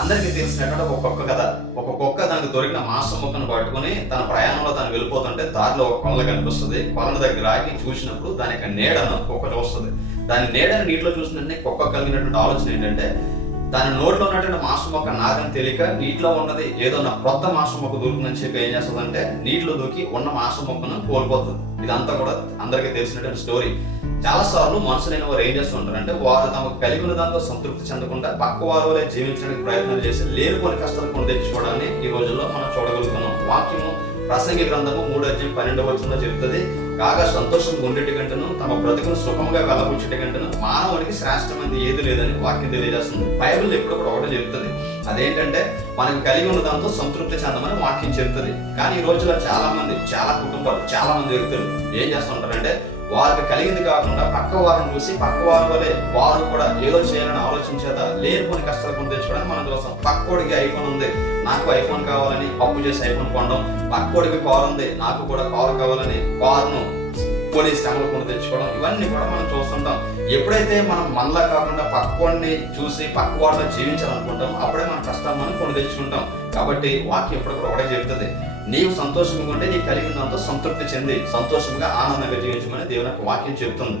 అందరికీ తెలిసినటువంటి ఒక కుక్క కథ. ఒక కుక్క తనకు దొరికిన మాంసం ముక్కను పట్టుకుని తన ప్రయాణంలో తను వెళ్ళిపోతుంటే దారిలో ఒక కొల కనిపిస్తుంది. కొలను దగ్గర ఆగి చూసినప్పుడు దాని యొక్క నీడను కుక్క చూస్తుంది. దాని నీడను నీటిలో చూసినట్టే కుక్క కలిగినటువంటి ఆలోచన ఏంటంటే, దాని నోట్లో ఉన్నటువంటి మాంసం మొక్క నాగని తెలియక నీటిలో ఉన్నది ఏదో నా కొత్త మాంసం మొక్క దొరుకుతుందని చెప్పి ఏం చేస్తుందంటే నీటిలో దూకి ఉన్న మాంసం మొక్కను కోల్పోతుంది. ఇదంతా కూడా అందరికీ తెలిసినటువంటి స్టోరీ. చాలా సార్లు మనుషులైన వారు ఏం చేస్తుంటారంటే, వారు తమకు కలిగి ఉన్న దాంతో సంతృప్తి చెందకుండా పక్క వారు వలె జీవించడానికి ప్రయత్నం చేసి లేనిపోని కష్టాలు కొని తెచ్చుకోవడాన్ని ఈ రోజుల్లో మనం చూడగలుగుతున్నాం. వాక్యము ప్రసంగి గ్రంథము 3:12 చెబుతుంది, కాగా సంతోషం గుండెటి కంటను తమ బ్రతుకును సుఖంగా వెళ్ళబుచ్చేటి కంటను మానవునికి శ్రేష్టమైనది ఏది లేదని వాక్యం తెలియజేస్తుంది. బైబిల్ ఎప్పుడు కూడా ఒకటే చెబుతుంది, అదేంటంటే మనకు కలిగి ఉన్న దాంతో సంతృప్తి చెందమని వాక్యం చెబుతుంది. కానీ ఈ రోజుల్లో చాలా మంది, చాలా కుటుంబాలు, చాలా మంది వ్యక్తులు ఏం చేస్తుంటారంటే, వారికి కలిగింది కాకుండా పక్క వారిని చూసి పక్క వారి వలె వారు కూడా ఏదో చేయాలని ఆలోచించేత లేనిపోని కష్టాలు కొని తెచ్చుకోవడానికి మనం చూస్తాం. పక్కోడికి ఐఫోన్ ఉంది, నాకు ఐఫోన్ కావాలని అప్పు చేసి ఐఫోన్ కొనడం, పక్కోడికి కారు ఉంది, నాకు కూడా కారు కావాలని కారును కొని శ్రమలు కొని తెచ్చుకోవడం, ఇవన్నీ కూడా మనం చూస్తుంటాం. ఎప్పుడైతే మనం మనలా కాకుండా పక్కోడిని చూసి పక్క వాడిలో జీవించాలనుకుంటాం, అప్పుడే మన కష్టాలు మనం కొని తెచ్చుకుంటాం. కాబట్టి వాక్యం ఎప్పుడు కూడా ఒకటే చెబుతుంది, నీవు సంతోషంగా ఉంటే నీకు కలిగిన దాంతో సంతృప్తి చెంది సంతోషంగా ఆనందంగా జీవించమని దేవుని యొక్క వాక్యం చెబుతుంది.